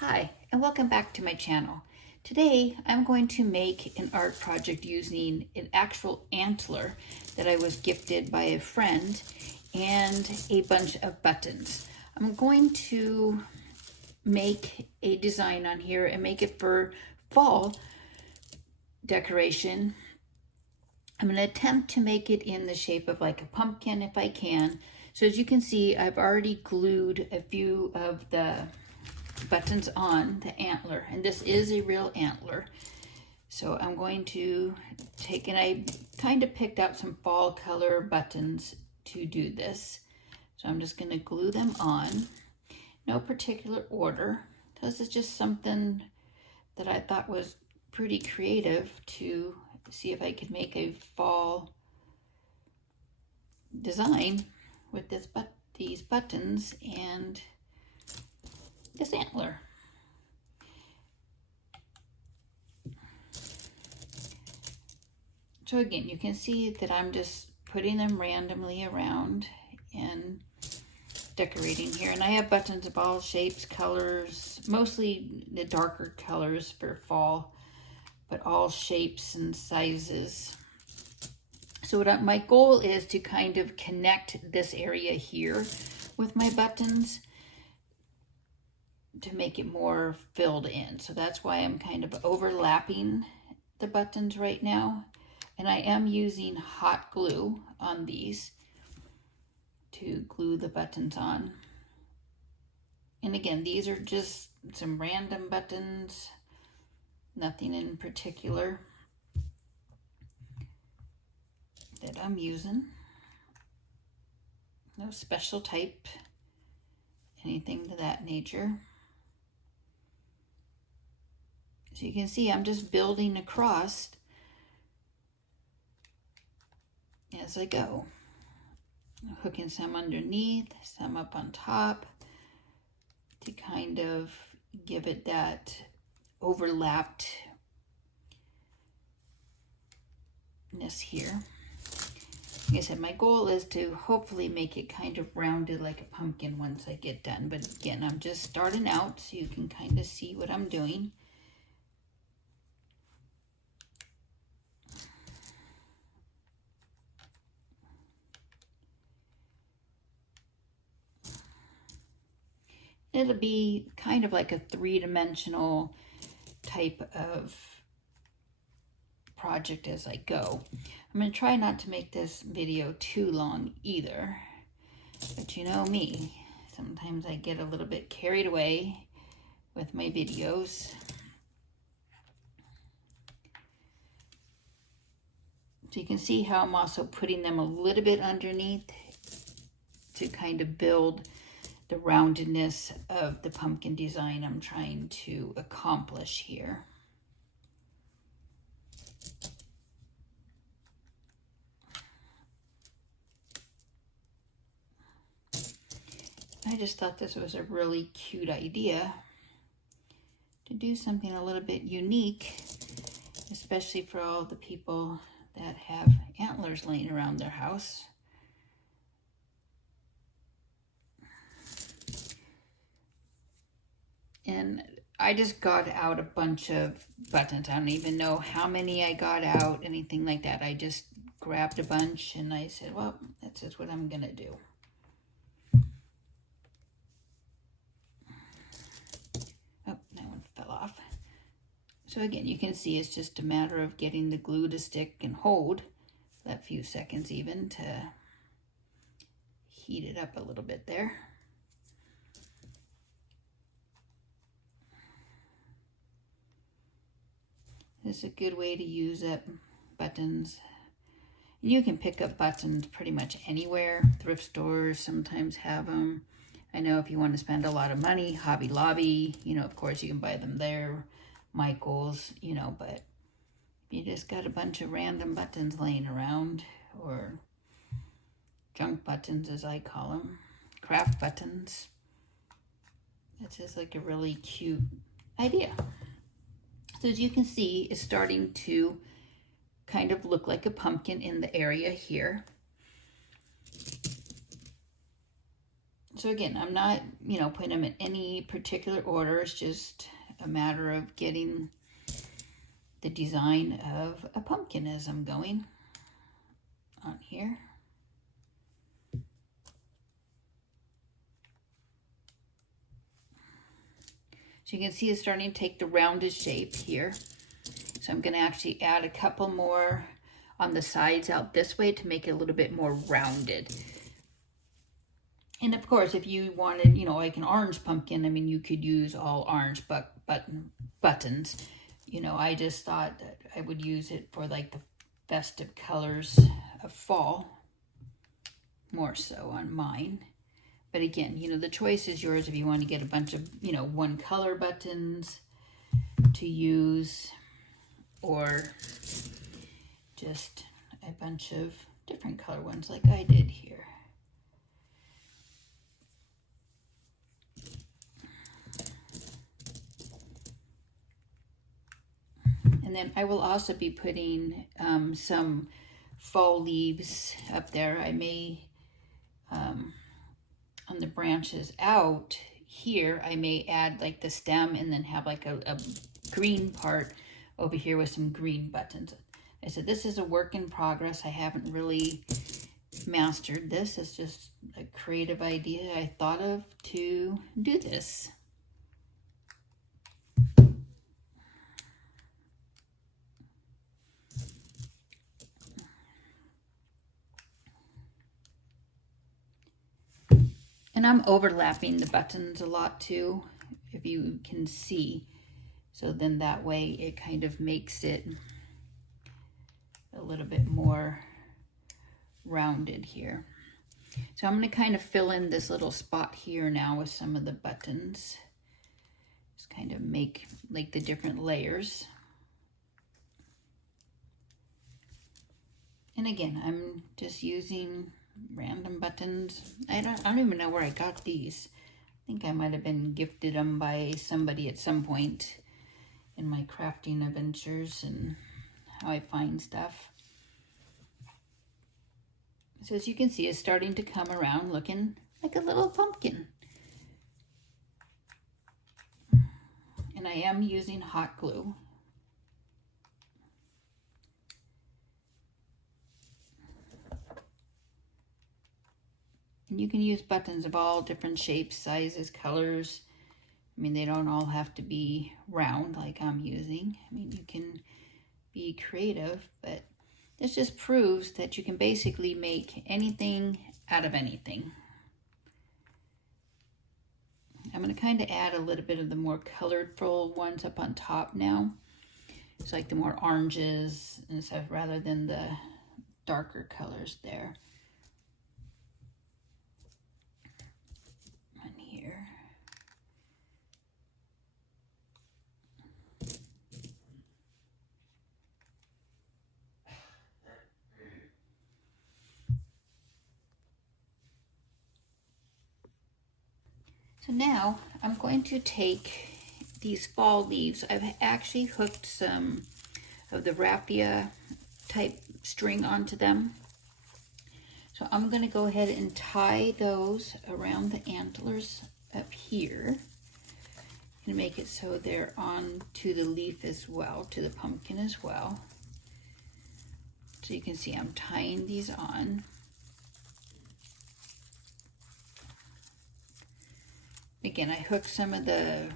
Hi, and welcome back to my channel. Today, I'm going to make an art project using an actual antler that I was gifted by a friend and a bunch of buttons. I'm going to make a design on here and make it for fall decoration. I'm going to attempt to make it in the shape of like a pumpkin if I can. So as you can see, I've already glued a few of the buttons on the antler, and this is a real antler. So I'm going to take, and I kind of picked out some fall color buttons to do this. So I'm just going to glue them on, no particular order, because it's just something that I thought was pretty creative to see if I could make a fall design with these buttons and this antler. So again, you can see that I'm just putting them randomly around and decorating here. And I have buttons of all shapes, colors, mostly the darker colors for fall, but all shapes and sizes. So my goal is to kind of connect this area here with my buttons to make it more filled in. So that's why I'm kind of overlapping the buttons right now. And I am using hot glue on these to glue the buttons on. And again, these are just some random buttons, nothing in particular that I'm using. No special type, anything to that nature. So you can see I'm just building across as I go. Hooking some underneath, some up on top to kind of give it that overlappedness here. Like I said, my goal is to hopefully make it kind of rounded like a pumpkin once I get done. But again, I'm just starting out so you can kind of see what I'm doing. It'll be kind of like a three-dimensional type of project as I go. I'm going to try not to make this video too long either, but you know me, sometimes I get a little bit carried away with my videos. So you can see how I'm also putting them a little bit underneath to kind of build the roundedness of the pumpkin design I'm trying to accomplish here. I just thought this was a really cute idea to do something a little bit unique, especially for all the people that have antlers laying around their house. And I just got out a bunch of buttons. I don't even know how many I got out, anything like that. I just grabbed a bunch and I said, well, that's just what I'm gonna do. Oh, that one fell off. So again, you can see it's just a matter of getting the glue to stick and hold that few seconds even to heat it up a little bit there. This is a good way to use up buttons. You can pick up buttons pretty much anywhere. Thrift stores sometimes have them. I know if you want to spend a lot of money, Hobby Lobby, you know, of course you can buy them there. Michael's, you know, but you just got a bunch of random buttons laying around, or junk buttons as I call them, craft buttons. It's just like a really cute idea. So as you can see, it's starting to kind of look like a pumpkin in the area here. So again, I'm not, putting them in any particular order. It's just a matter of getting the design of a pumpkin as I'm going on here. So you can see it's starting to take the rounded shape here. So I'm going to actually add a couple more on the sides out this way to make it a little bit more rounded. And of course, if you wanted, like an orange pumpkin, I mean, you could use all orange buttons. I just thought that I would use it for like the festive colors of fall, more so on mine. But again, the choice is yours if you want to get a bunch of, one color buttons to use, or just a bunch of different color ones like I did here. And then I will also be putting some fall leaves up there. I may, on the branches out here, I may add like the stem and then have like a green part over here with some green buttons. I said this is a work in progress. I haven't really mastered this. It's just a creative idea I thought of to do this. And I'm overlapping the buttons a lot too, if you can see. So then that way it kind of makes it a little bit more rounded here. So I'm going to kind of fill in this little spot here now with some of the buttons. Just kind of make like the different layers. And again, I'm just using random buttons. I don't even know where I got these. I think I might have been gifted them by somebody at some point in my crafting adventures and how I find stuff. So as you can see, it's starting to come around looking like a little pumpkin. And I am using hot glue. And you can use buttons of all different shapes, sizes, colors. I mean, they don't all have to be round like I'm using. I mean, you can be creative, but this just proves that you can basically make anything out of anything. I'm going to kind of add a little bit of the more colorful ones up on top now. It's like the more oranges and stuff rather than the darker colors there. On here. So now I'm going to take these fall leaves. I've actually hooked some of the raffia type string onto them. So I'm going to go ahead and tie those around the antlers up here and make it so they're on to the leaf as well, to the pumpkin as well. So you can see I'm tying these on. Again, I hooked some of the,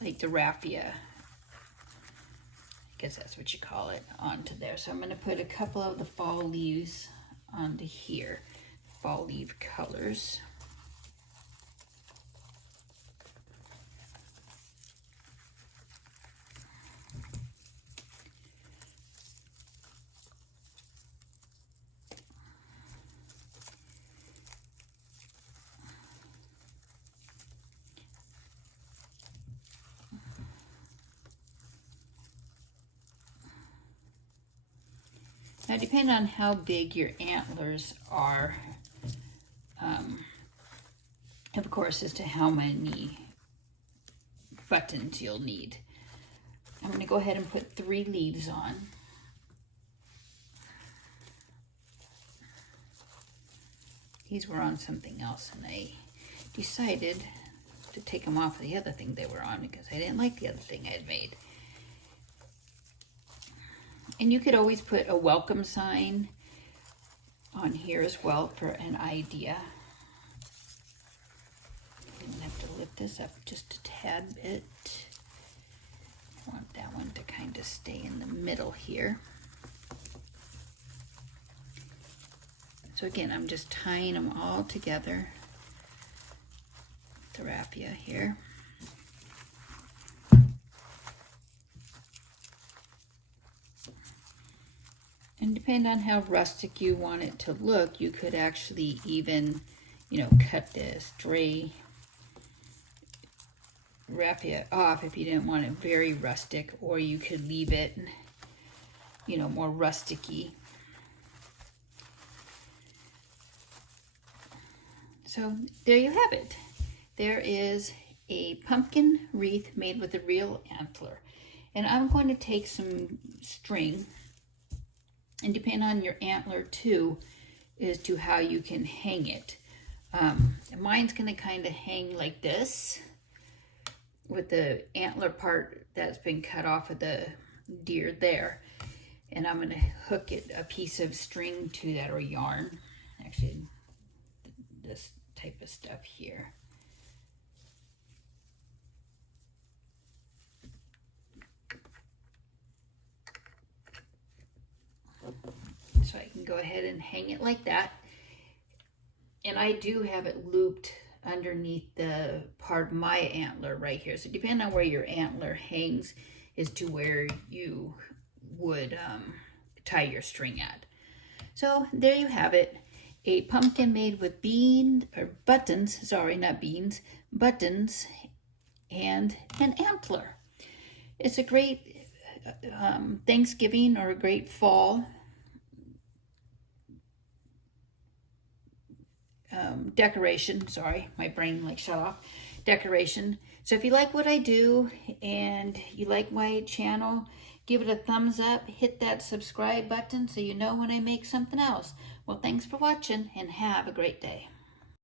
like the raffia, I guess that's what you call it, onto there. So I'm going to put a couple of the fall leaves onto here, fall leaf colors. Now, depending on how big your antlers are, of course, as to how many buttons you'll need. I'm going to go ahead and put 3 leaves on. These were on something else and I decided to take them off of the other thing they were on because I didn't like the other thing I had made. And you could always put a welcome sign on here as well for an idea. I'm gonna have to lift this up just a tad bit. I want that one to kind of stay in the middle here. So again, I'm just tying them all together. The raffia here. And depending on how rustic you want it to look, you could actually even, you know, cut the stray raffia off if you didn't want it very rustic, or you could leave it, you know, more rusticy. So there you have it. There is a pumpkin wreath made with a real antler. And I'm going to take some string, and depending on your antler too, as to how you can hang it. Mine's going to kind of hang like this, with the antler part that's been cut off of the deer there. And I'm going to hook it a piece of string to that, or yarn. Actually, this type of stuff here. So I can go ahead and hang it like that. And I do have it looped underneath the part of my antler right here. So depending on where your antler hangs is to where you would tie your string at. So there you have it. A pumpkin made with buttons, sorry, not beans, buttons, and an antler. It's a great Thanksgiving or a great fall decoration. Sorry, my brain like shut off. Decoration. So if you like what I do and you like my channel, give it a thumbs up, hit that subscribe button so you know when I make something else. Well, thanks for watching and have a great day.